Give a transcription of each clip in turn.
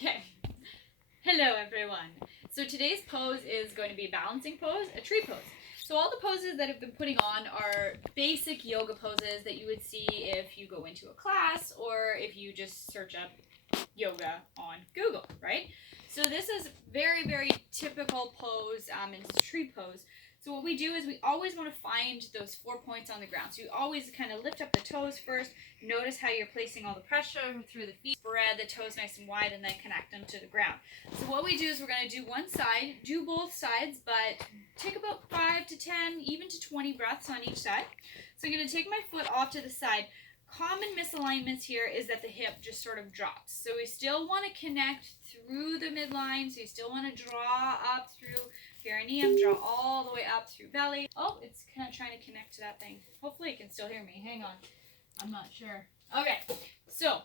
Okay. Hello everyone. So today's pose is going to be a balancing pose, a tree pose. So all the poses that I've been putting on are basic yoga poses that you would see if you go into a class or if you just search up yoga on Google, right? So this is very, very typical pose and it's a tree pose. So what we do is we always want to find those 4 points on the ground. So you always kind of lift up the toes first. Notice how you're placing all the pressure through the feet. Spread the toes nice and wide and then connect them to the ground. So what we do is we're going to do one side, do both sides, but take about 5 to 10, even to 20 breaths on each side. So I'm going to take my foot off to the side. Common misalignments here is that the hip just sort of drops. So we still want to connect through the midline. So you still want to draw up through perineum, draw all the way up through belly. Oh, it's kind of trying to connect to that thing. Hopefully it can still hear me. Hang on. I'm not sure. Okay, so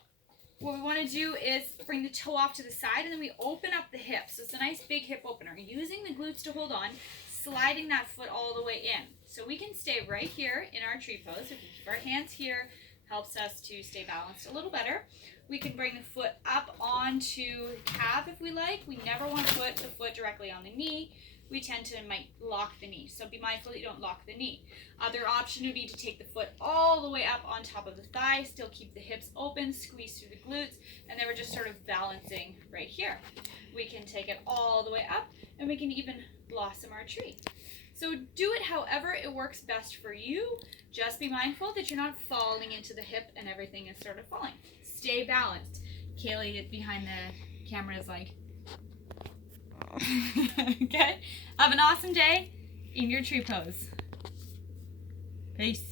what we want to do is bring the toe off to the side and then we open up the hip. So it's a nice big hip opener. Using the glutes to hold on, sliding that foot all the way in. So we can stay right here in our tree pose. If we keep our hands here, helps us to stay balanced a little better. We can bring the foot up onto the calf if we like. We never want to put the foot directly on the knee. We tend to might lock the knee. So be mindful that you don't lock the knee. Other option would be to take the foot all the way up on top of the thigh, still keep the hips open, squeeze through the glutes, and then we're just sort of balancing right here. We can take it all the way up and we can even blossom our tree. So do it however it works best for you. Just be mindful that you're not falling into the hip and everything is sort of falling. Stay balanced. Kaylee behind the camera is like, okay? Have an awesome day in your tree pose. Peace.